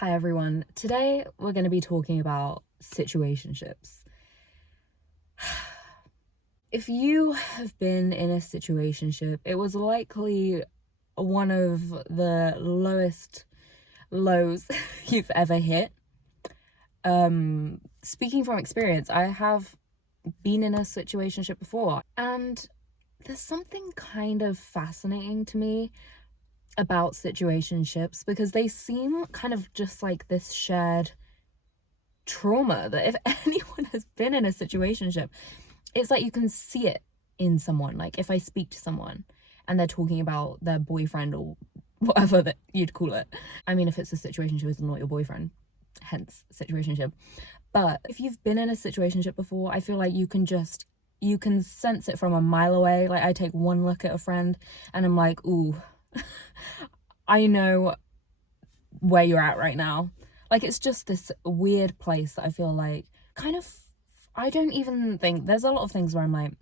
Hi everyone. Today we're going to be talking about situationships. If you have been in a situationship, it was likely one of the lowest lows you've ever hit. Speaking from experience, I have been in a situationship before, and there's something kind of fascinating to me about situationships because they seem kind of just like this shared trauma that if anyone has been in a situationship, it's like you can see it in someone. Like if I speak to someone and they're talking about their boyfriend or whatever that you'd call it. I mean, if it's a situationship, it's not your boyfriend, hence situationship. But if you've been in a situationship before, I feel like you can sense it from a mile away. Like I take one look at a friend and I'm like, ooh, I know where you're at right now. Like it's just this weird place that I feel like kind of, I don't even think, there's a lot of things where I'm like,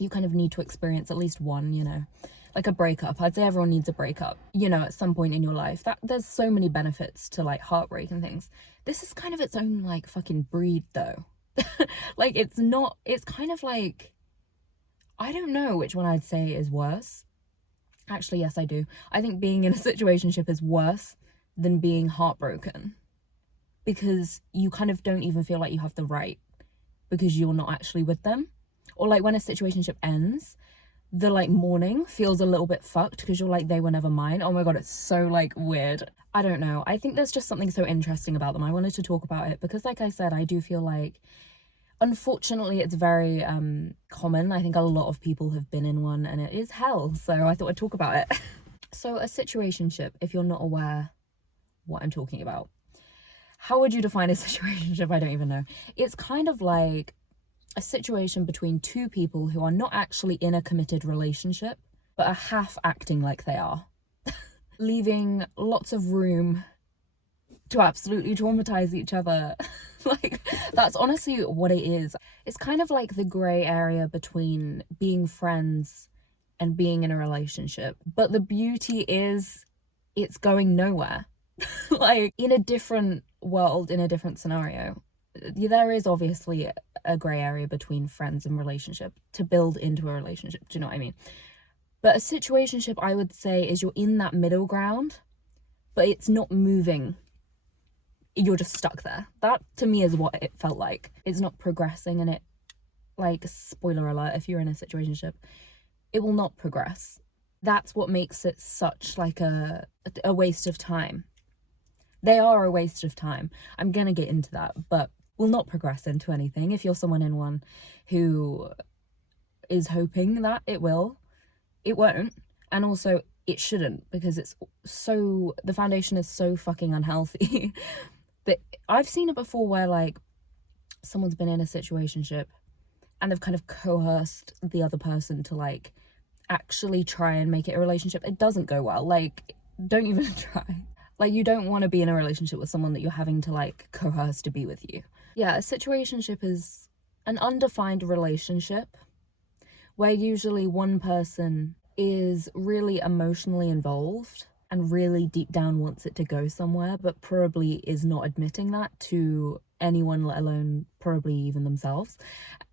you kind of need to experience at least one, like a breakup. I'd say everyone needs a breakup, at some point in your life. That there's so many benefits to like heartbreak and things. This is kind of its own like fucking breed though. Like it's kind of like, I don't know which one I'd say is worse. Actually, yes, I do. I think being in a situationship is worse than being heartbroken, because you kind of don't even feel like you have the right because you're not actually with them. Or like when a situationship ends, the like mourning feels a little bit fucked because you're like, they were never mine. Oh my god, it's so like weird. I don't know. I think there's just something so interesting about them. I wanted to talk about it because like I said, I do feel like unfortunately it's very common. I think a lot of people have been in one and it is hell. So I thought I'd talk about it. So a situationship, if you're not aware what I'm talking about, how would you define a situationship? I don't even know. It's kind of like a situation between two people who are not actually in a committed relationship, but are half acting like they are, leaving lots of room to absolutely traumatize each other. Like, that's honestly what it is. It's kind of like the grey area between being friends and being in a relationship. But the beauty is it's going nowhere. Like in a different world, in a different scenario, there is obviously a grey area between friends and relationship to build into a relationship. Do you know what I mean? But a situationship, I would say, is you're in that middle ground, but it's not moving. You're just stuck there. That to me is what it felt like. It's not progressing, and it, like, spoiler alert, if you're in a situationship, it will not progress. That's what makes it such like a waste of time. They are a waste of time. I'm gonna get into that, but will not progress into anything. If you're someone in one who is hoping that it will, it won't. And also it shouldn't, because the foundation is so fucking unhealthy. That I've seen it before where like someone's been in a situationship and they've kind of coerced the other person to like actually try and make it a relationship. It doesn't go well. Like, don't even try. Like, you don't want to be in a relationship with someone that you're having to like coerce to be with you. Yeah, a situationship is an undefined relationship where usually one person is really emotionally involved and really deep down wants it to go somewhere, but probably is not admitting that to anyone, let alone probably even themselves.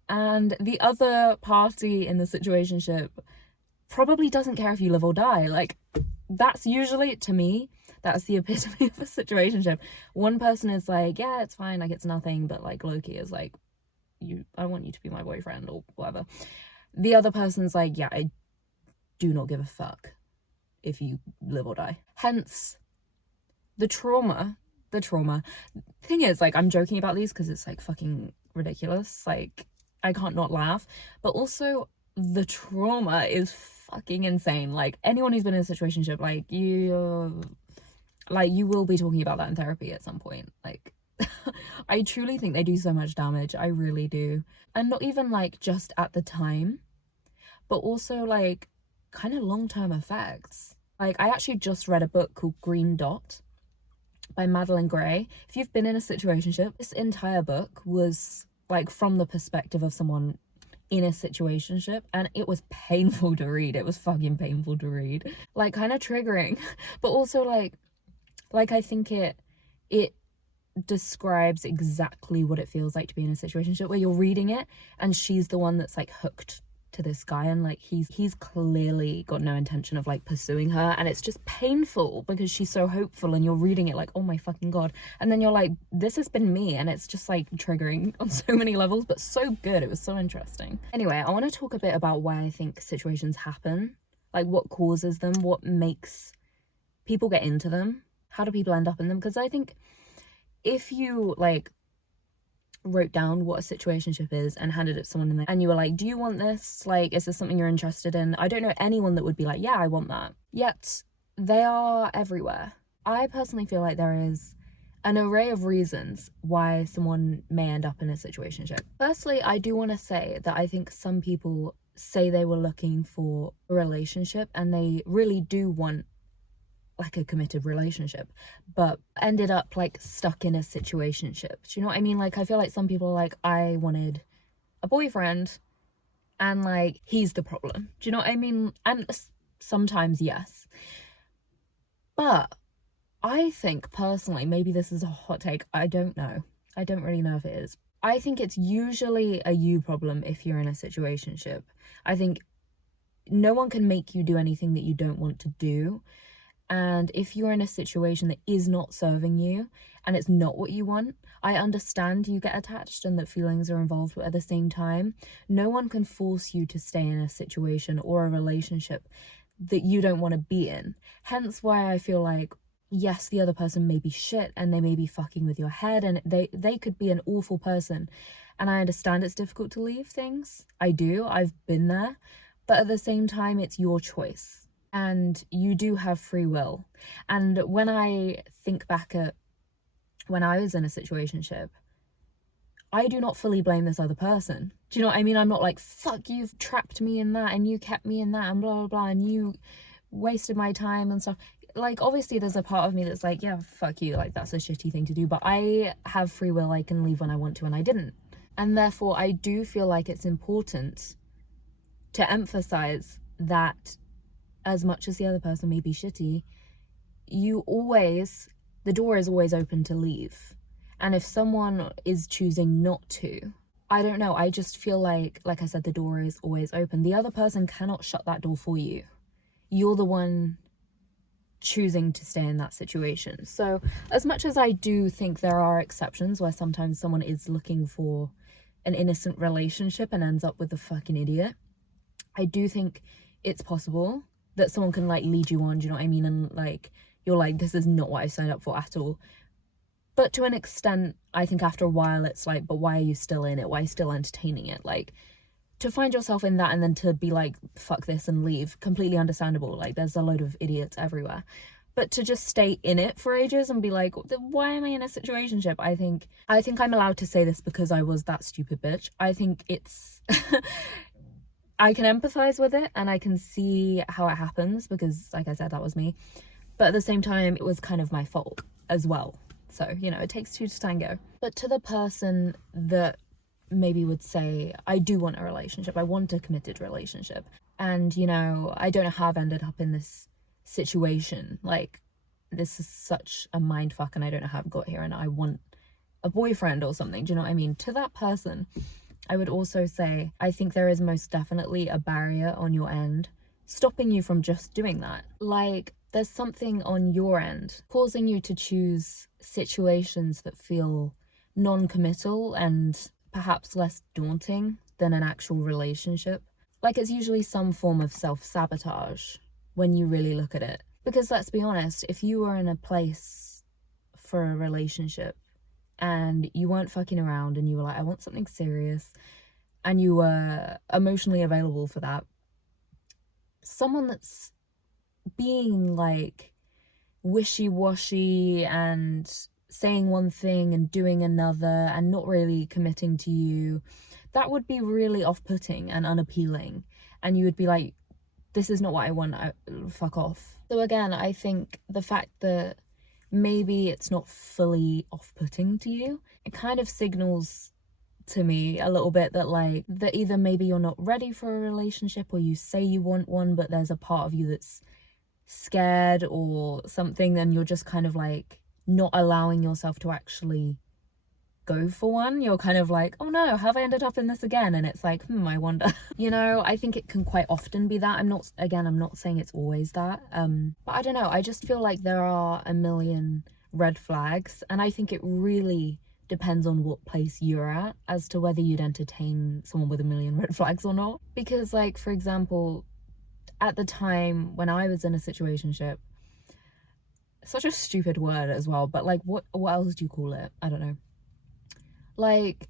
And the other party in the situationship probably doesn't care if you live or die. Like, that's usually, to me, that's the epitome of a situationship. One person is like, yeah, it's fine, like it's nothing, but like Loki is like, I want you to be my boyfriend or whatever. The other person's like, yeah, I do not give a fuck if you live or die. Hence the trauma. Thing is, like, I'm joking about these because it's like fucking ridiculous. Like, I can't not laugh, but also the trauma is fucking insane. Like, anyone who's been in a situationship, like you will be talking about that in therapy at some point. Like, I truly think they do so much damage. I really do. And not even like just at the time, but also like kind of long-term effects. Like, I actually just read a book called Green Dot by Madeline Gray. If you've been in a situationship, this entire book was like from the perspective of someone in a situationship, and it was painful to read. It was fucking painful to read. Like, kind of triggering, but also like I think it it describes exactly what it feels like to be in a situationship where you're reading it and she's the one that's like hooked to this guy, and like he's clearly got no intention of like pursuing her, and it's just painful because she's so hopeful and you're reading it like, oh my fucking god, and then you're like, this has been me, and it's just like triggering on so many levels, but so good. It was so interesting. Anyway, I want to talk a bit about why I think situations happen, like what causes them, what makes people get into them, how do people end up in them, because I think if you like wrote down what a situationship is and handed it to someone and you were like, do you want this? Like, is this something you're interested in? I don't know anyone that would be like, yeah, I want that. Yet they are everywhere. I personally feel like there is an array of reasons why someone may end up in a situationship. Firstly, I do want to say that I think some people say they were looking for a relationship and they really do want like a committed relationship, but ended up like stuck in a situationship. Do you know what I mean? Like, I feel like some people are like, I wanted a boyfriend and like he's the problem. Do you know what I mean? And sometimes yes, but I think personally, maybe this is a hot take, I don't know, I don't really know if it is, I think it's usually a you problem if you're in a situationship. I think no one can make you do anything that you don't want to do. And if you're in a situation that is not serving you and it's not what you want, I understand you get attached and that feelings are involved, but at the same time, no one can force you to stay in a situation or a relationship that you don't want to be in. Hence why I feel like, yes, the other person may be shit and they may be fucking with your head and they could be an awful person. And I understand it's difficult to leave things. I do. I've been there. But at the same time, it's your choice. And you do have free will. And when I think back at when I was in a situationship, I do not fully blame this other person. Do you know what I mean? I'm not like, fuck, you've trapped me in that and you kept me in that and blah, blah, blah, and you wasted my time and stuff. Like, obviously there's a part of me that's like, yeah, fuck you, like that's a shitty thing to do, but I have free will. I can leave when I want to, and I didn't. And therefore I do feel like it's important to emphasize that as much as the other person may be shitty, the door is always open to leave. And if someone is choosing not to, I don't know, I just feel like I said, the door is always open. The other person cannot shut that door for you. You're the one choosing to stay in that situation. So as much as I do think there are exceptions where sometimes someone is looking for an innocent relationship and ends up with a fucking idiot, I do think it's possible that someone can like lead you on, do you know what I mean? And like, you're like, this is not what I signed up for at all. But to an extent, I think after a while it's like, but why are you still in it? Why are you still entertaining it? Like, to find yourself in that and then to be like, fuck this and leave, completely understandable. Like, there's a load of idiots everywhere. But to just stay in it for ages and be like, why am I in a situationship? I think I'm allowed to say this because I was that stupid bitch. I think it's I can empathize with it and I can see how it happens because, like I said, that was me. But at the same time, it was kind of my fault as well. So, you know, it takes two to tango. But to the person that maybe would say, I do want a relationship, I want a committed relationship, and, you know, I don't know how I've ended up in this situation. Like, this is such a mindfuck and I don't know how I've got here and I want a boyfriend or something. Do you know what I mean? To that person, I would also say, I think there is most definitely a barrier on your end stopping you from just doing that. Like, there's something on your end causing you to choose situations that feel non-committal and perhaps less daunting than an actual relationship. Like, it's usually some form of self-sabotage when you really look at it. Because let's be honest, if you were in a place for a relationship and you weren't fucking around and you were like, I want something serious, and you were emotionally available for that, someone that's being like wishy-washy and saying one thing and doing another and not really committing to you, that would be really off-putting and unappealing, and you would be like, this is not what I want, fuck off. So again, I think the fact that maybe it's not fully off-putting to you, it kind of signals to me a little bit that like, that either maybe you're not ready for a relationship, or you say you want one but there's a part of you that's scared or something, and you're just kind of like not allowing yourself to actually go for one. You're kind of like, oh no, have I ended up in this again? And it's like, I wonder. You know, I think it can quite often be that. I'm not saying it's always that, but I don't know, I just feel like there are a million red flags, and I think it really depends on what place you're at as to whether you'd entertain someone with a million red flags or not. Because, like, for example, at the time when I was in a situationship, such a stupid word as well, but like, what else do you call it? I don't know. Like,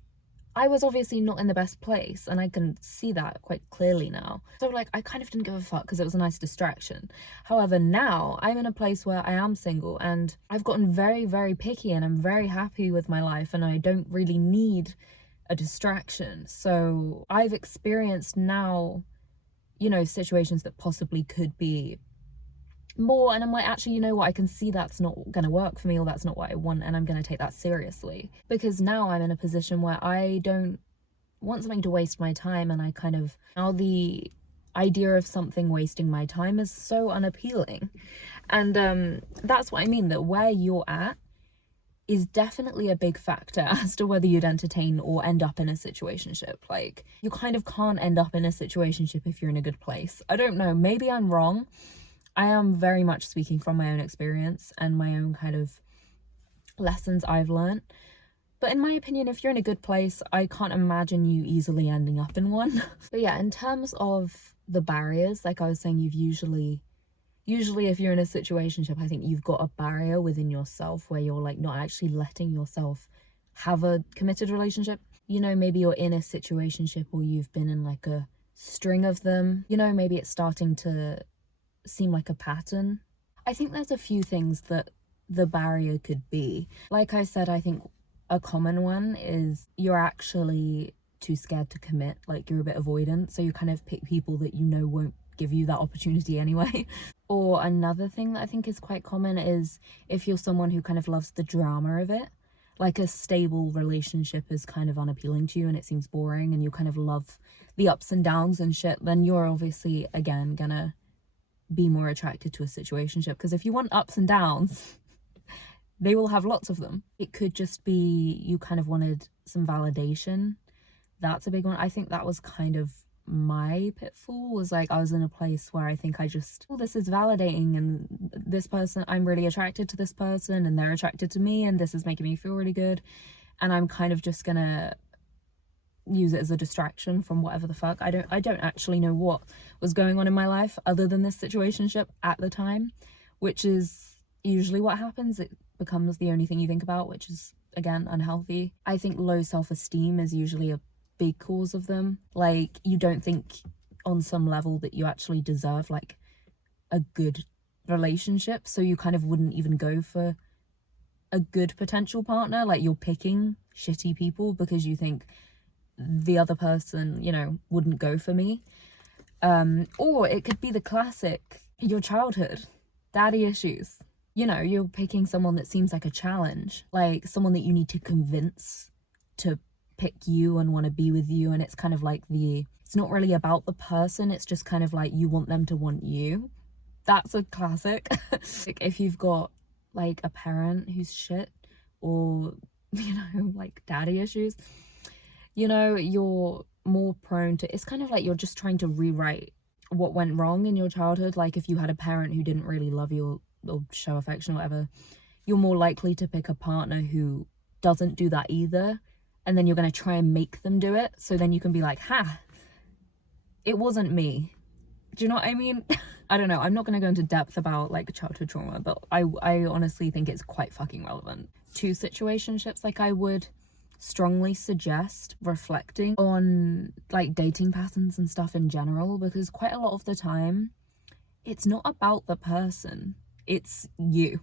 I was obviously not in the best place, and I can see that quite clearly now. So like, I kind of didn't give a fuck because it was a nice distraction. However, now I'm in a place where I am single, and I've gotten very, very picky, and I'm very happy with my life, and I don't really need a distraction. So I've experienced now, you know, situations that possibly could be more, and I'm like, actually, you know what, I can see that's not gonna work for me, or that's not what I want, and I'm gonna take that seriously, because now I'm in a position where I don't want something to waste my time, and I kind of, now the idea of something wasting my time is so unappealing. And that's what I mean, that where you're at is definitely a big factor as to whether you'd entertain or end up in a situationship. Like, you kind of can't end up in a situationship if you're in a good place. I don't know, maybe I'm wrong. I am very much speaking from my own experience and my own kind of lessons I've learned. But in my opinion, if you're in a good place, I can't imagine you easily ending up in one. But yeah, in terms of the barriers, like I was saying, you've usually if you're in a situationship, I think you've got a barrier within yourself where you're like not actually letting yourself have a committed relationship. You know, maybe you're in a situationship, or you've been in like a string of them. You know, maybe it's starting to seem like a pattern. I think there's a few things that the barrier could be. Like I said, I think a common one is you're actually too scared to commit. Like, you're a bit avoidant, so you kind of pick people that you know won't give you that opportunity anyway. Or another thing that I think is quite common is if you're someone who kind of loves the drama of it, like a stable relationship is kind of unappealing to you and it seems boring, and you kind of love the ups and downs and shit, then you're obviously, again, gonna be more attracted to a situationship, because if you want ups and downs, they will have lots of them. It could just be you kind of wanted some validation. That's a big one. I think that was kind of my pitfall, was like, I was in a place where I think I just, oh, this is validating, and this person, I'm really attracted to this person, and they're attracted to me, and this is making me feel really good, and I'm kind of just gonna use it as a distraction from whatever the fuck. I don't actually know what was going on in my life other than this situationship at the time, which is usually what happens. It becomes the only thing you think about, which is, again, unhealthy. I think low self-esteem is usually a big cause of them. Like, you don't think on some level that you actually deserve like a good relationship, so you kind of wouldn't even go for a good potential partner. Like, you're picking shitty people because you think the other person, you know, wouldn't go for me. Or it could be the classic, your childhood, daddy issues. You know, you're picking someone that seems like a challenge, like someone that you need to convince to pick you and want to be with you, and it's kind of like it's not really about the person, it's just kind of like you want them to want you. That's a classic. Like, if you've got like a parent who's shit, or, you know, like daddy issues, you know, you're more prone to, it's kind of like you're just trying to rewrite what went wrong in your childhood. Like, if you had a parent who didn't really love you or show affection or whatever, you're more likely to pick a partner who doesn't do that either, and then you're going to try and make them do it, so then you can be like, ha, it wasn't me. Do you know what I mean? I don't know, I'm not going to go into depth about like childhood trauma, but I honestly think it's quite fucking relevant to situationships. Like, I would strongly suggest reflecting on like dating patterns and stuff in general, because quite a lot of the time it's not about the person, it's you.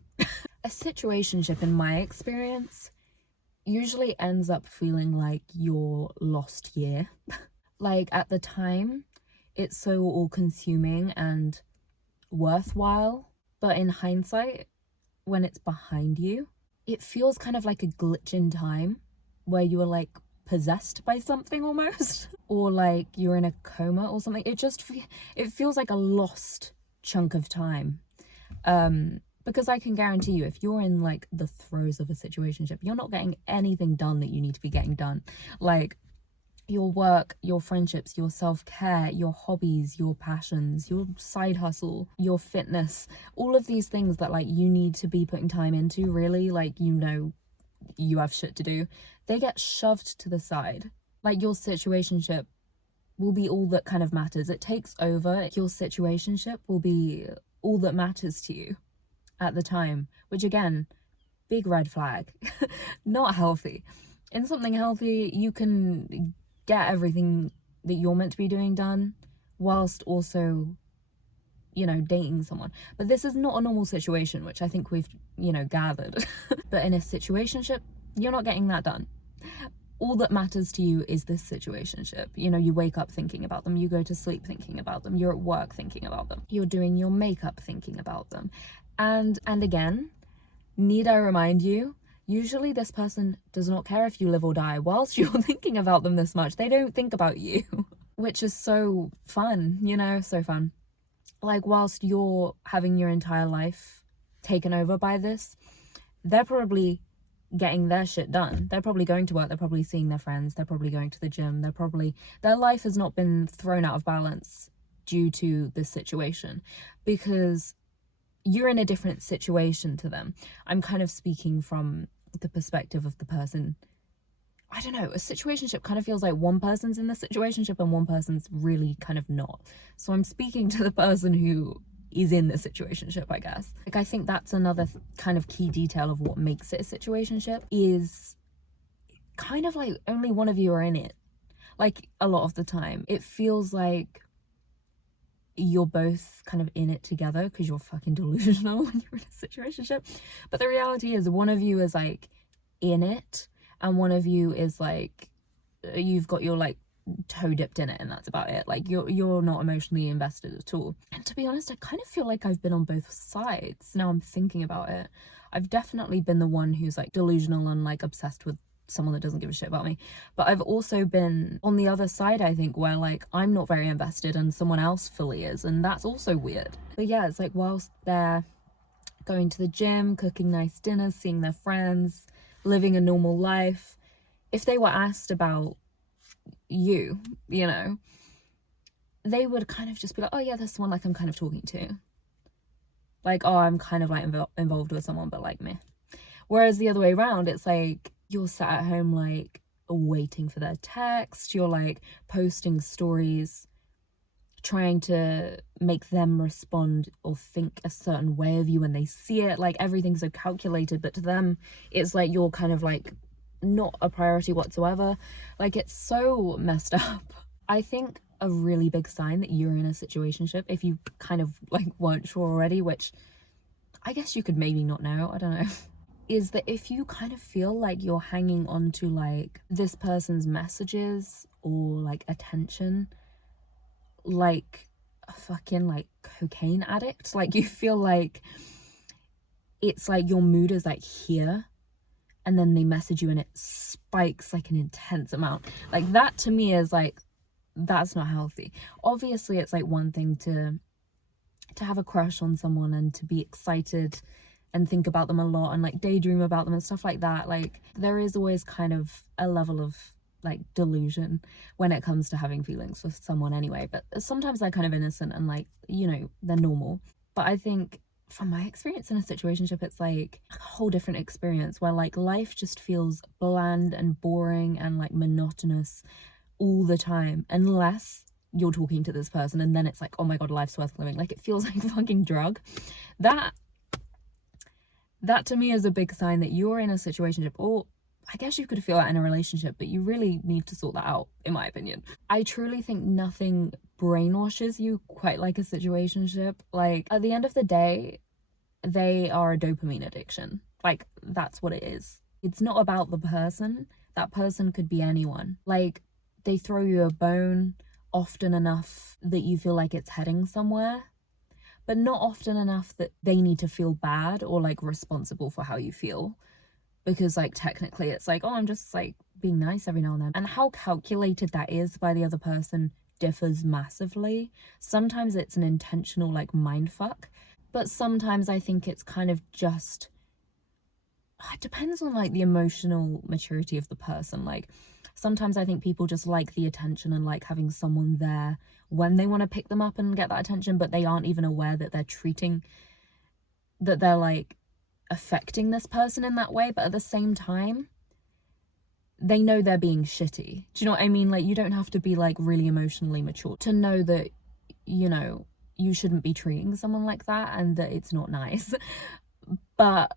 A situationship, in my experience, usually ends up feeling like your lost year. Like, at the time it's so all-consuming and worthwhile, but in hindsight, when it's behind you, it feels kind of like a glitch in time where you were like possessed by something almost, or like you're in a coma or something. It feels like a lost chunk of time. Because I can guarantee you, if you're in like the throes of a situationship, you're not getting anything done that you need to be getting done. Like your work, your friendships, your self-care, your hobbies, your passions, your side hustle, your fitness, all of these things that like you need to be putting time into, really, like, you know, you have shit to do, they get shoved to the side. Like your situationship will be all that kind of matters. It takes over. Your situationship will be all that matters to you at the time, which again, big red flag. Not healthy. In something healthy, you can get everything that you're meant to be doing done whilst also, you know, dating someone. But this is not a normal situation, which I think we've, you know, gathered. But in a situationship, you're not getting that done. All that matters to you is this situationship. You know, you wake up thinking about them, you go to sleep thinking about them, you're at work thinking about them, you're doing your makeup thinking about them. And again, need I remind you, usually this person does not care if you live or die whilst you're thinking about them this much. They don't think about you, which is so fun, you know, so fun. Like, whilst you're having your entire life taken over by this, they're probably getting their shit done. They're probably going to work, they're probably seeing their friends, they're probably going to the gym, their life has not been thrown out of balance due to this situation, because you're in a different situation to them. I'm kind of speaking from the perspective of the person. I don't know, a situationship kind of feels like one person's in the situationship and one person's really kind of not. So I'm speaking to the person who is in the situationship, I guess. Like, I think that's another kind of key detail of what makes it a situationship, is kind of like only one of you are in it. Like, a lot of the time it feels like you're both kind of in it together because you're fucking delusional when you're in a situationship. But the reality is one of you is like in it and one of you is like, you've got your like toe dipped in it and that's about it. Like you're not emotionally invested at all. And to be honest, I kind of feel like I've been on both sides now I'm thinking about it. I've definitely been the one who's like delusional and like obsessed with someone that doesn't give a shit about me, but I've also been on the other side, I think, where like I'm not very invested and someone else fully is, and that's also weird. But yeah, it's like whilst they're going to the gym, cooking nice dinners, seeing their friends, living a normal life, if they were asked about you, you know, they would kind of just be like, oh yeah, there's someone like I'm kind of talking to, like, oh, I'm kind of like involved with someone, but like me. Whereas the other way around, it's like you're sat at home like waiting for their text, you're like posting stories, trying to make them respond or think a certain way of you when they see it. Like everything's so calculated, but to them it's like you're kind of like not a priority whatsoever. Like it's so messed up. I think a really big sign that you're in a situationship, if you kind of like weren't sure already, which I guess you could maybe not know, I don't know, is that if you kind of feel like you're hanging on to like this person's messages or like attention like a fucking like cocaine addict, like you feel like it's like your mood is like here and then they message you and it spikes like an intense amount, like that to me is like, that's not healthy. Obviously it's like one thing to have a crush on someone and to be excited and think about them a lot and like daydream about them and stuff like that. Like there is always kind of a level of like delusion when it comes to having feelings for someone anyway, but sometimes they're kind of innocent and like, you know, they're normal. But I think from my experience in a situationship, it's like a whole different experience where like life just feels bland and boring and like monotonous all the time, unless you're talking to this person and then it's like, oh my god, life's worth living. Like it feels like a fucking drug. That to me is a big sign that you're in a situationship, or I guess you could feel that in a relationship, but you really need to sort that out, in my opinion. I truly think nothing brainwashes you quite like a situationship. Like at the end of the day, they are a dopamine addiction. Like that's what it is. It's not about the person. That person could be anyone. Like they throw you a bone often enough that you feel like it's heading somewhere, but not often enough that they need to feel bad or like responsible for how you feel. Because like technically it's like, oh, I'm just like being nice every now and then. And how calculated that is by the other person differs massively. Sometimes it's an intentional like mind fuck. But sometimes I think it's kind of just, it depends on like the emotional maturity of the person. Like sometimes I think people just like the attention and like having someone there when they want to pick them up and get that attention, but they aren't even aware that they're like affecting this person in that way. But at the same time, they know they're being shitty. Do you know what I mean? Like, you don't have to be like really emotionally mature to know that, you know, you shouldn't be treating someone like that and that it's not nice. But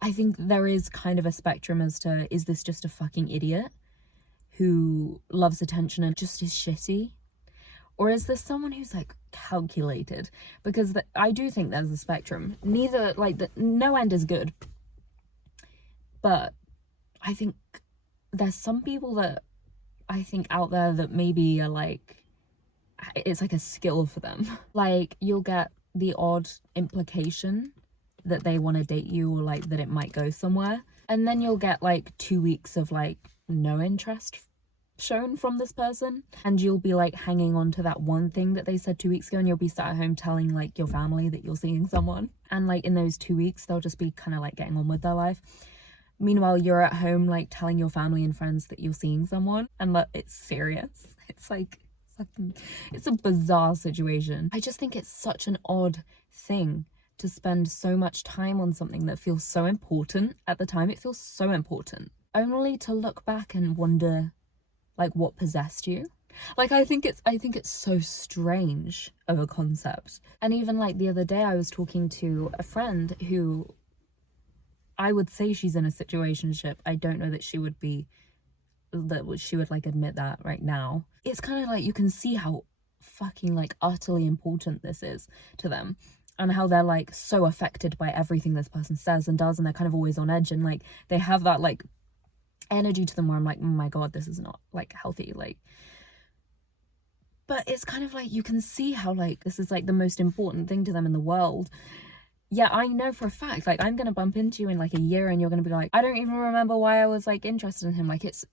I think there is kind of a spectrum as to, is this just a fucking idiot who loves attention and just is shitty? Or is this someone who's like calculated? Because I do think there's a spectrum. Neither, like, no end is good. But I think there's some people that I think out there that maybe are like, it's like a skill for them. Like, you'll get the odd implication that they want to date you, or like that it might go somewhere, and then you'll get like 2 weeks of like no interest shown from this person, and you'll be like hanging on to that one thing that they said 2 weeks ago, and you'll be sat at home telling like your family that you're seeing someone, and like in those 2 weeks they'll just be kind of like getting on with their life. Meanwhile, you're at home like telling your family and friends that you're seeing someone, and that it's serious. It's like fucking, it's a bizarre situation. I just think it's such an odd thing to spend so much time on something that feels so important. At the time it feels so important, only to look back and wonder like what possessed you. Like, I think it's so strange of a concept. And even like the other day I was talking to a friend who, I would say she's in a situationship. I don't know that she would like admit that right now. It's kind of like, you can see how fucking like utterly important this is to them, and how they're like so affected by everything this person says and does, and they're kind of always on edge, and like they have that like energy to them where I'm like, oh my god, this is not like healthy. Like, but it's kind of like, you can see how like this is like the most important thing to them in the world. Yeah, I know for a fact, like, I'm gonna bump into you in like a year and you're gonna be like, I don't even remember why I was like interested in him. Like, it's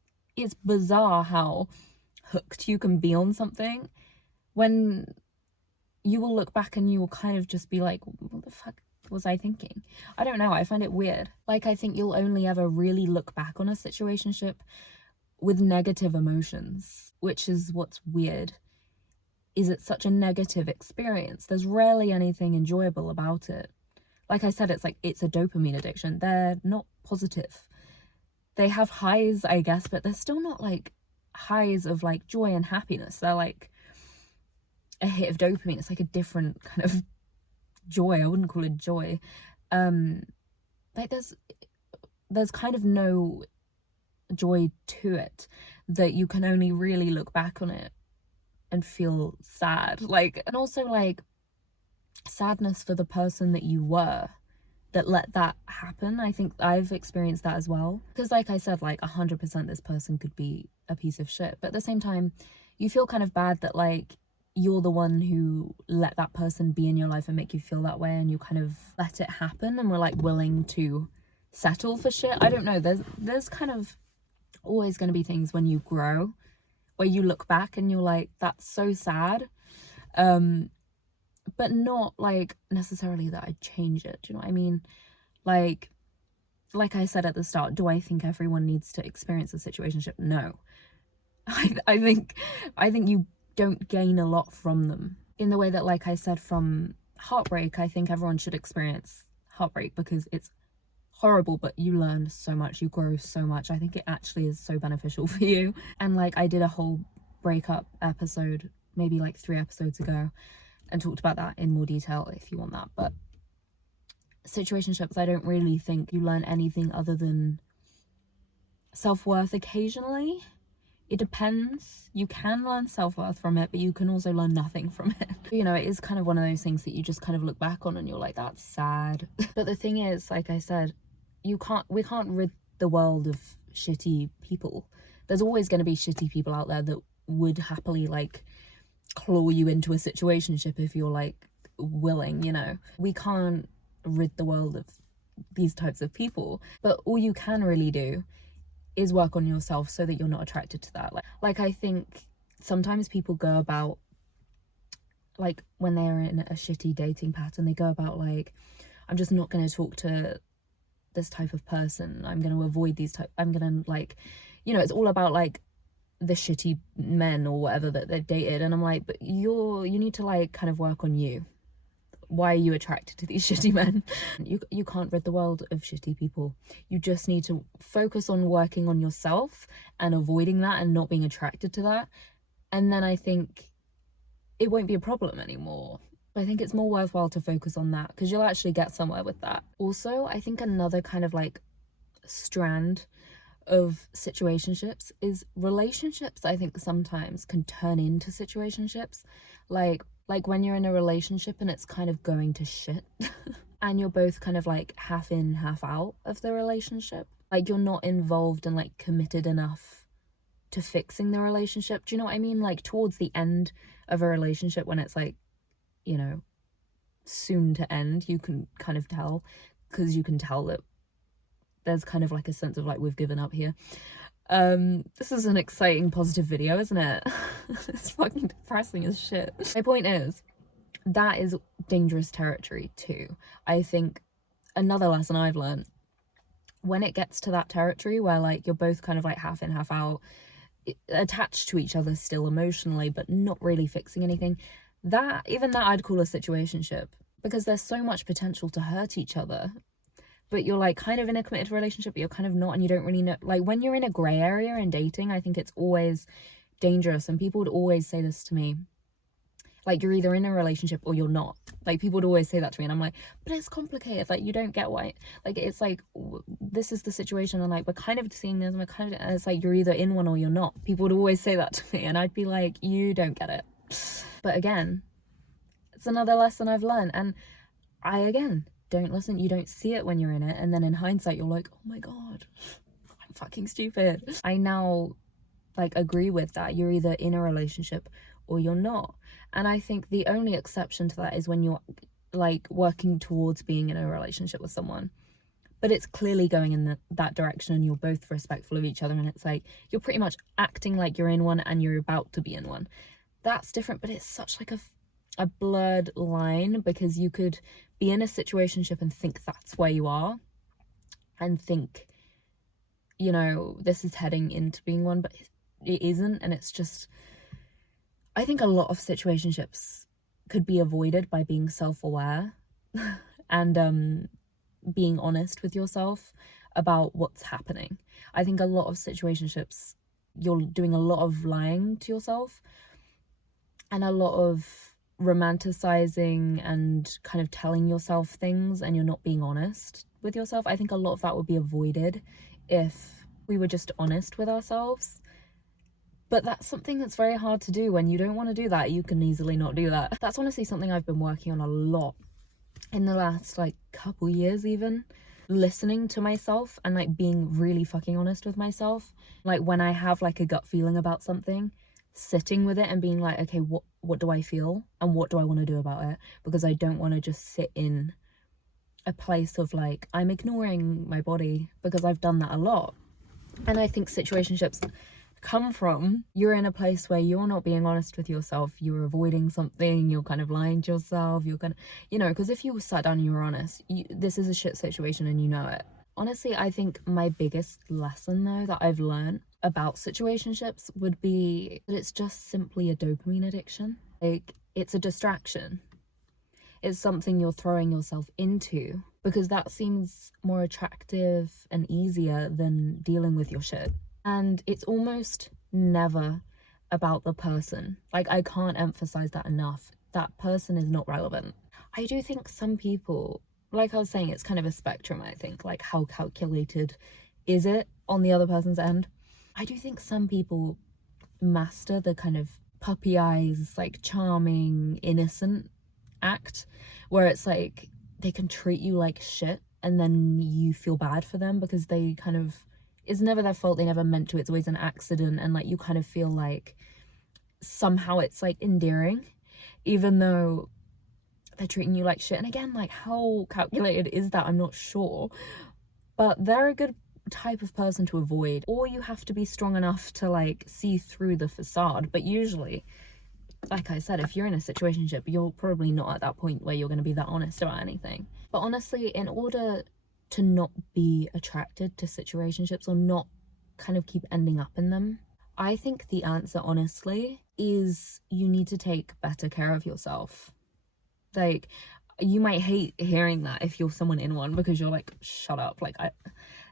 bizarre how hooked you can be on something when you will look back and you will kind of just be like, what the fuck was I thinking? I don't know, I find it weird. Like, I think you'll only ever really look back on a situationship with negative emotions, which is what's weird. Is it such a negative experience? There's rarely anything enjoyable about it. Like I said, it's like, it's a dopamine addiction. They're not positive. They have highs, I guess, but they're still not like highs of like joy and happiness. They're like a hit of dopamine. It's like a different kind of joy. I wouldn't call it joy. Like there's kind of no joy to it, that you can only really look back on it and feel sad. Like, and also like sadness for the person that you were that let that happen. I think I've experienced that as well, because like I said, like 100% this person could be a piece of shit, but at the same time you feel kind of bad that like you're the one who let that person be in your life and make you feel that way, and you kind of let it happen and were like willing to settle for shit. I don't know, there's kind of always going to be things when you grow where you look back and you're like, that's so sad, but not like necessarily that I'd change it. Do you know what I mean? Like I said at the start, do I think everyone needs to experience a situationship? No. I think you don't gain a lot from them, in the way that, like I said, from heartbreak, I think everyone should experience heartbreak because it's horrible, but you learn so much, you grow so much. I think it actually is so beneficial for you. And like, I did a whole breakup episode maybe like 3 episodes ago and talked about that in more detail if you want that. But situationships, I don't really think you learn anything other than self-worth occasionally. It depends. You can learn self-worth from it, but you can also learn nothing from it. You know, it is kind of one of those things that you just kind of look back on and you're like, that's sad. But the thing is, like I said, we can't rid the world of shitty people. There's always going to be shitty people out there that would happily like claw you into a situationship if you're like willing, you know. We can't rid the world of these types of people, but all you can really do is work on yourself so that you're not attracted to that. Like I think sometimes people go about like when they're in a shitty dating pattern, they go about like, I'm just not going to talk to this type of person, I'm going to avoid these type, I'm going to like, you know, it's all about like the shitty men or whatever that they've dated. And I'm like, but you need to like kind of work on you. Why are you attracted to these shitty men? You can't rid the world of shitty people. You just need to focus on working on yourself and avoiding that and not being attracted to that. And then I think it won't be a problem anymore. I think it's more worthwhile to focus on that because you'll actually get somewhere with that. Also, I think another kind of like strand of situationships is relationships. I think sometimes can turn into situationships, like when you're in a relationship and it's kind of going to shit and you're both kind of like half in half out of the relationship, like you're not involved and like committed enough to fixing the relationship. Do you know what I mean? Like towards the end of a relationship when it's like, you know, soon to end, you can kind of tell, because you can tell that there's kind of like a sense of like, we've given up here. This is an exciting, positive video, isn't it? It's fucking depressing as shit. My point is, that is dangerous territory too. I think another lesson I've learned, when it gets to that territory where like you're both kind of like half in, half out, attached to each other still emotionally, but not really fixing anything, that I'd call a situationship, because there's so much potential to hurt each other, but you're like kind of in a committed relationship, but you're kind of not, and you don't really know. Like when you're in a gray area in dating, I think it's always dangerous. And people would always say this to me, like, you're either in a relationship or you're not. Like people would always say that to me, and I'm like, but it's complicated, like you don't get why. Like it's like, this is the situation, and like we're kind of seeing this, and we're kind of, and it's like you're either in one or you're not. People would always say that to me, and I'd be like, you don't get it. But again, it's another lesson I've learned, and I again don't listen. You don't see it when you're in it, and then in hindsight you're like, oh my god, I'm fucking stupid. I now like agree with that. You're either in a relationship or you're not. And I think the only exception to that is when you're like working towards being in a relationship with someone, but it's clearly going in that direction and you're both respectful of each other, and it's like you're pretty much acting like you're in one and you're about to be in one. That's different. But it's such like a blurred line, because you could be in a situationship and think that's where you are, and think, you know, this is heading into being one, but it isn't. And it's just, I think a lot of situationships could be avoided by being self-aware and being honest with yourself about what's happening. I think a lot of situationships, you're doing a lot of lying to yourself and a lot of romanticizing and kind of telling yourself things, and you're not being honest with yourself. I think a lot of that would be avoided if we were just honest with ourselves. But that's something that's very hard to do. When you don't want to do that, you can easily not do that. That's honestly something I've been working on a lot in the last like couple years, even listening to myself and like being really fucking honest with myself. Like when I have like a gut feeling about something, sitting with it and being like, okay, what do I feel and what do I want to do about it? Because I don't want to just sit in a place of like, I'm ignoring my body, because I've done that a lot. And I think situationships come from, you're in a place where you're not being honest with yourself, you're avoiding something, you're kind of lying to yourself, you're gonna, you know, because if you sat down and you were honest, this is a shit situation and you know it. Honestly, I think my biggest lesson though that I've learned about situationships would be that it's just simply a dopamine addiction. Like, it's a distraction. It's something you're throwing yourself into because that seems more attractive and easier than dealing with your shit. And it's almost never about the person. Like, I can't emphasize that enough. That person is not relevant. I do think some people, like I was saying, it's kind of a spectrum, I think. Like, how calculated is it on the other person's end? I do think some people master the kind of puppy eyes, like charming, innocent act, where it's like they can treat you like shit and then you feel bad for them because they kind of, it's never their fault, they never meant to, it's always an accident, and like you kind of feel like somehow it's like endearing even though they're treating you like shit. And again, like how calculated is that? I'm not sure, but they're a good type of person to avoid, or you have to be strong enough to like see through the facade. But usually like I said, if you're in a situationship, you're probably not at that point where you're going to be that honest about anything. But honestly, in order to not be attracted to situationships or not kind of keep ending up in them, I think the answer, honestly, is you need to take better care of yourself. Like, you might hate hearing that if you're someone in one, because you're like, shut up. Like,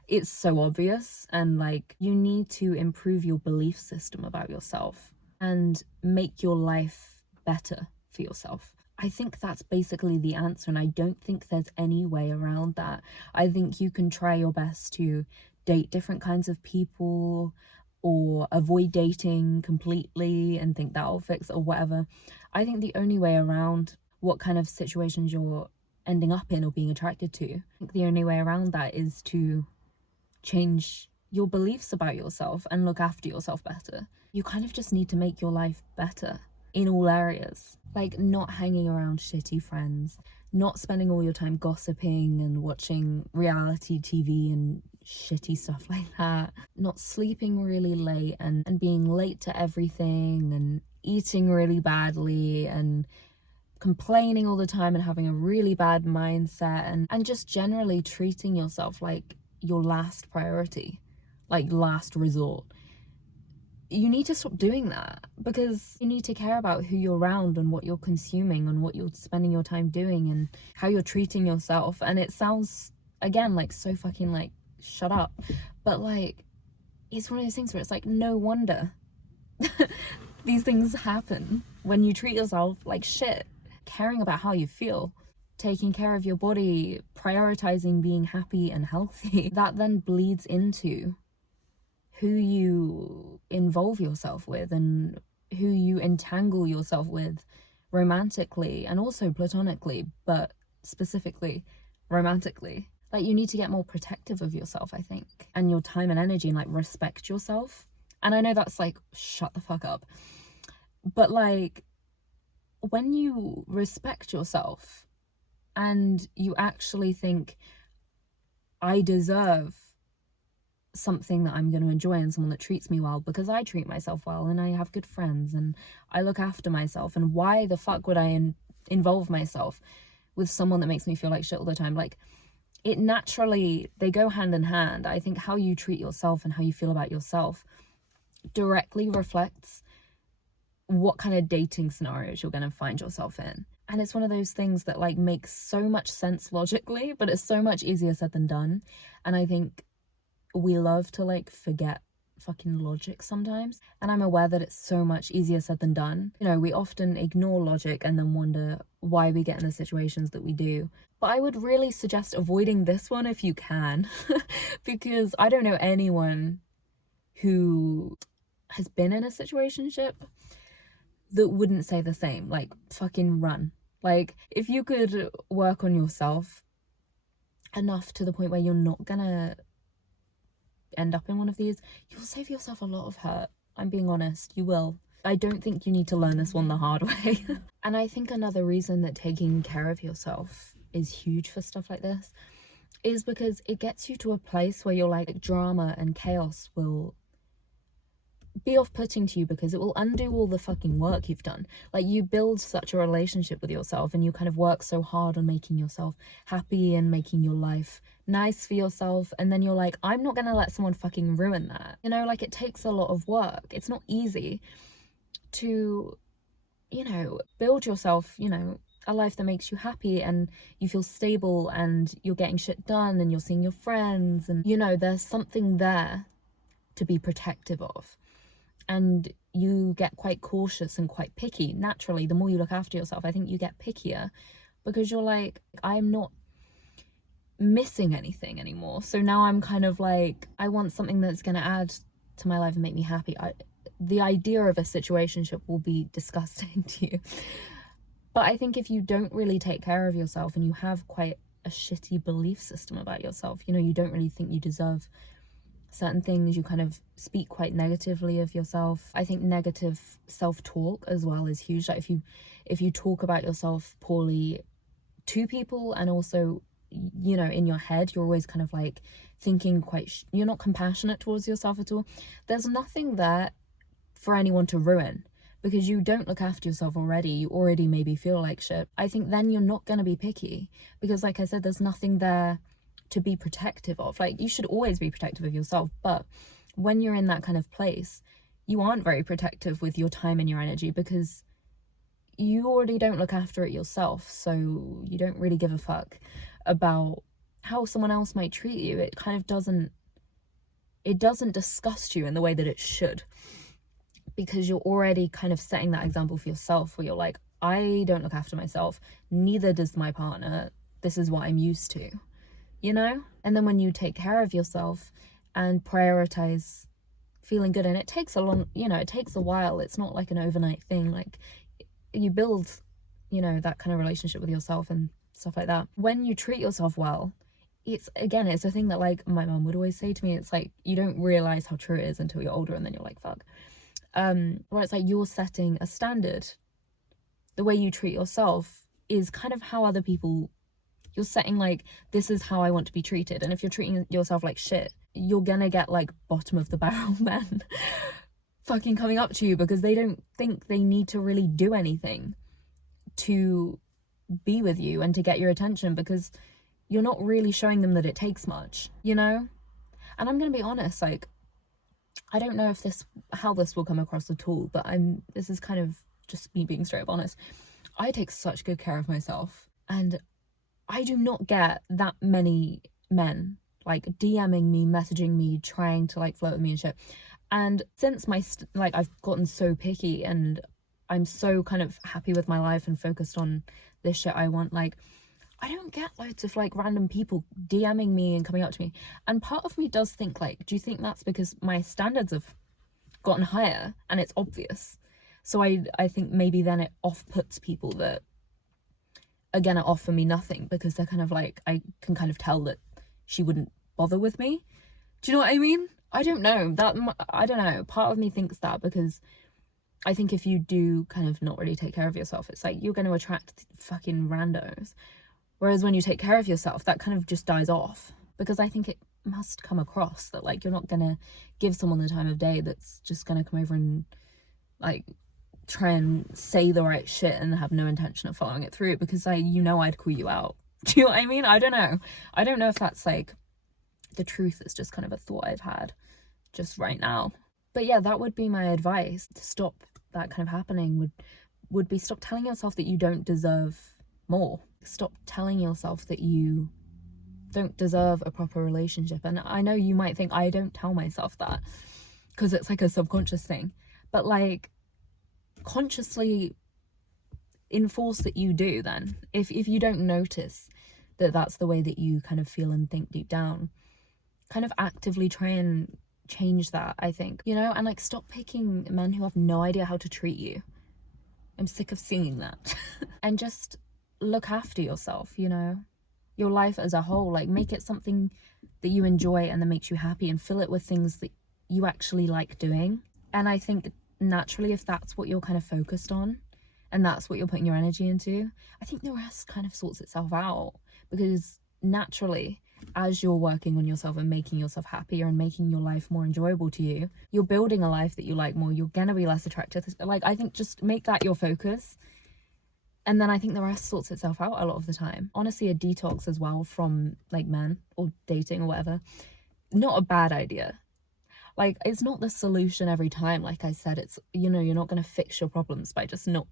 it's so obvious. And like, you need to improve your belief system about yourself and make your life better for yourself. I think that's basically the answer, and I don't think there's any way around that. I think you can try your best to date different kinds of people or avoid dating completely and think that'll fix or whatever. I think the only way around what kind of situations you're ending up in or being attracted to, I think the only way around that is to change your beliefs about yourself and look after yourself better. You kind of just need to make your life better in all areas. Like, not hanging around shitty friends, not spending all your time gossiping and watching reality TV and shitty stuff like that, not sleeping really late and being late to everything and eating really badly and complaining all the time and having a really bad mindset and just generally treating yourself like your last priority, like last resort. You need to stop doing that, because you need to care about who you're around and what you're consuming and what you're spending your time doing and how you're treating yourself. And it sounds, again, like so fucking like, shut up. But like, it's one of those things where it's like, no wonder these things happen when you treat yourself like shit. Caring about how you feel, taking care of your body, prioritizing being happy and healthy, that then bleeds into who you involve yourself with and who you entangle yourself with romantically and also platonically, but specifically romantically. Like, you need to get more protective of yourself, I think, and your time and energy, and like respect yourself. And I know that's like, shut the fuck up, but like, when you respect yourself and you actually think, I deserve something that I'm going to enjoy and someone that treats me well because I treat myself well and I have good friends and I look after myself, and why the fuck would I involve myself with someone that makes me feel like shit all the time? Like, it naturally, they go hand in hand. I think how you treat yourself and how you feel about yourself directly reflects what kind of dating scenarios you're going to find yourself in. And it's one of those things that like makes so much sense logically, but it's so much easier said than done. And I think we love to like forget fucking logic sometimes, and I'm aware that it's so much easier said than done. You know, we often ignore logic and then wonder why we get in the situations that we do. But I would really suggest avoiding this one if you can, because I don't know anyone who has been in a situationship that wouldn't say the same. Like, fucking run. Like, if you could work on yourself enough to the point where you're not gonna end up in one of these, you'll save yourself a lot of hurt. I'm being honest, you will. I don't think you need to learn this one the hard way. And I think another reason that taking care of yourself is huge for stuff like this is because it gets you to a place where you're like, drama and chaos will be off-putting to you because it will undo all the fucking work you've done. Like, you build such a relationship with yourself and you kind of work so hard on making yourself happy and making your life nice for yourself, and then you're like, I'm not gonna let someone fucking ruin that. You know, like, it takes a lot of work. It's not easy to, you know, build yourself, you know, a life that makes you happy and you feel stable and you're getting shit done and you're seeing your friends, and you know, there's something there to be protective of. And you get quite cautious and quite picky. Naturally, the more you look after yourself, I think you get pickier because you're like, I'm not missing anything anymore. So now I'm kind of like, I want something that's going to add to my life and make me happy. The idea of a situationship will be disgusting to you. But I think if you don't really take care of yourself and you have quite a shitty belief system about yourself, you know, you don't really think you deserve certain things, you kind of speak quite negatively of yourself. I think negative self-talk as well is huge. Like, if you talk about yourself poorly to people, and also, you know, in your head you're always kind of like thinking you're not compassionate towards yourself at all, there's nothing there for anyone to ruin. because you don't look after yourself already, you already maybe feel like shit, I think then you're not going to be picky, because like I said, there's nothing there to be protective of. Like, you should always be protective of yourself, but when you're in that kind of place, you aren't very protective with your time and your energy, because you already don't look after it yourself, so you don't really give a fuck about how someone else might treat you. It kind of doesn't disgust you in the way that it should, because you're already kind of setting that example for yourself, where you're like, I don't look after myself, neither does my partner, this is what I'm used to, you know? And then when you take care of yourself and prioritize feeling good, and it takes it takes a while, it's not like an overnight thing, like you build, that kind of relationship with yourself and stuff like that. When you treat yourself well, it's a thing that, like, my mum would always say to me, it's like, you don't realize how true it is until you're older, and then you're like, fuck. Where it's like, you're setting a standard. The way you treat yourself is kind of how other people, you're setting, like, this is how I want to be treated. And if you're treating yourself like shit, you're gonna get, like, bottom of the barrel men fucking coming up to you, because they don't think they need to really do anything to be with you and to get your attention, because you're not really showing them that it takes much, And I'm gonna be honest, like, I don't know how this will come across at all, but this is kind of just me being straight up honest. I take such good care of myself, and I do not get that many men like DMing me, messaging me, trying to like flirt with me and shit. And since I've gotten so picky, and I'm so kind of happy with my life and focused on this shit I want, like, I don't get loads of like random people DMing me and coming up to me. And part of me does think, like, do you think that's because my standards have gotten higher and it's obvious? So I think maybe then it off-puts people that, again, offer me nothing, because they're kind of like, I can kind of tell that she wouldn't bother with me. Do you know what I mean? I don't know. I don't know. Part of me thinks that, because I think if you do kind of not really take care of yourself, it's like you're going to attract fucking randos. Whereas when you take care of yourself, that kind of just dies off, because I think it must come across that, like, you're not going to give someone the time of day that's just going to come over and like try and say the right shit and have no intention of following it through, because I'd call you out. Do you know what I mean? I don't know if that's like the truth. It's just kind of a thought I've had just right now. But yeah, that would be my advice to stop that kind of happening, would be stop telling yourself that you don't deserve more. Stop telling yourself that you don't deserve a proper relationship. And I know you might think I don't tell myself that, because it's like a subconscious thing, but like, consciously enforce that you do. Then if you don't notice that that's the way that you kind of feel and think deep down, kind of actively try and change that, I think, and like, stop picking men who have no idea how to treat you. I'm sick of seeing that. And just look after yourself, your life as a whole. Like, make it something that you enjoy and that makes you happy, and fill it with things that you actually like doing. And I think naturally, if that's what you're kind of focused on and that's what you're putting your energy into, I think the rest kind of sorts itself out, because naturally, as you're working on yourself and making yourself happier and making your life more enjoyable to you, you're building a life that you like more. You're gonna be less attracted. Like, I think just make that your focus, and then I think the rest sorts itself out a lot of the time. Honestly, a detox as well from like men or dating or whatever, not a bad idea. Like, it's not the solution every time. Like I said, it's, you're not going to fix your problems by just not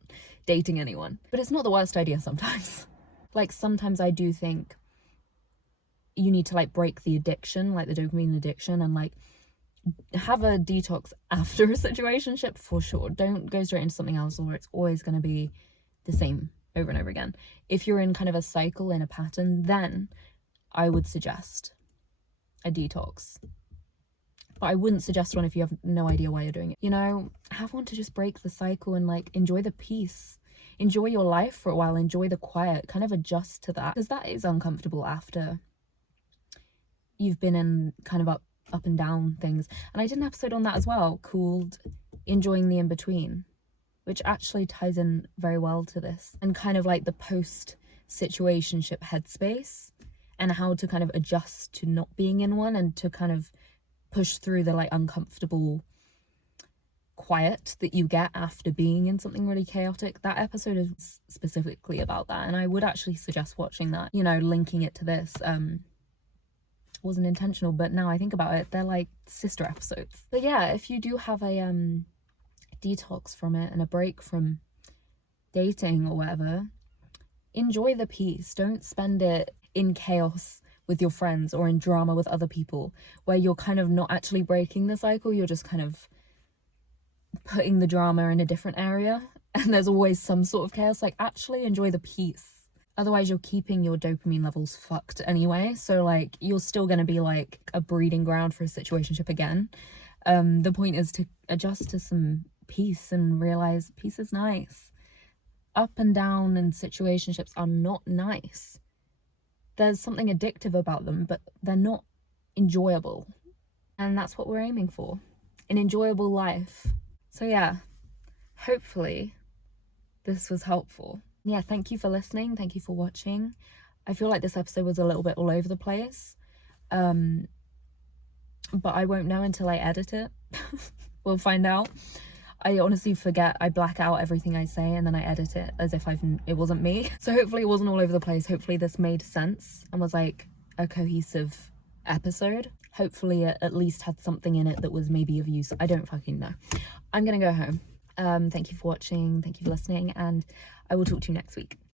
dating anyone. But it's not the worst idea sometimes. Like, sometimes I do think you need to like break the addiction, like the dopamine addiction, and like have a detox after a situationship for sure. Don't go straight into something else, or it's always going to be the same over and over again. If you're in kind of a cycle, in a pattern, then I would suggest a detox. But I wouldn't suggest one if you have no idea why you're doing it. Have one to just break the cycle and like enjoy the peace. Enjoy your life for a while. Enjoy the quiet. Kind of adjust to that, because that is uncomfortable after you've been in kind of up and down things. And I did an episode on that as well, called Enjoying the In-Between, which actually ties in very well to this, and kind of like the post-situationship headspace, and how to kind of adjust to not being in one, and to kind of push through the like uncomfortable quiet that you get after being in something really chaotic. That episode is specifically about that, and I would actually suggest watching that. You know, linking it to this wasn't intentional, but now I think about it, they're like sister episodes. But yeah, if you do have a detox from it and a break from dating or whatever, enjoy the peace. Don't spend it in chaos with your friends or in drama with other people where you're kind of not actually breaking the cycle, you're just kind of putting the drama in a different area and there's always some sort of chaos. Like, actually enjoy the peace. Otherwise you're keeping your dopamine levels fucked anyway, so like you're still going to be like a breeding ground for a situationship again. The point is to adjust to some peace and realize peace is nice. Up and down and situationships are not nice. There's something addictive about them, but they're not enjoyable, and that's what we're aiming for, an enjoyable life. So yeah, hopefully this was helpful. Yeah, thank you for listening, thank you for watching. I feel like this episode was a little bit all over the place, but I won't know until I edit it. We'll find out. I honestly forget, I black out everything I say and then I edit it as if it wasn't me. So hopefully it wasn't all over the place. Hopefully this made sense and was like a cohesive episode. Hopefully it at least had something in it that was maybe of use. I don't fucking know. I'm gonna go home. Thank you for watching, thank you for listening, and I will talk to you next week.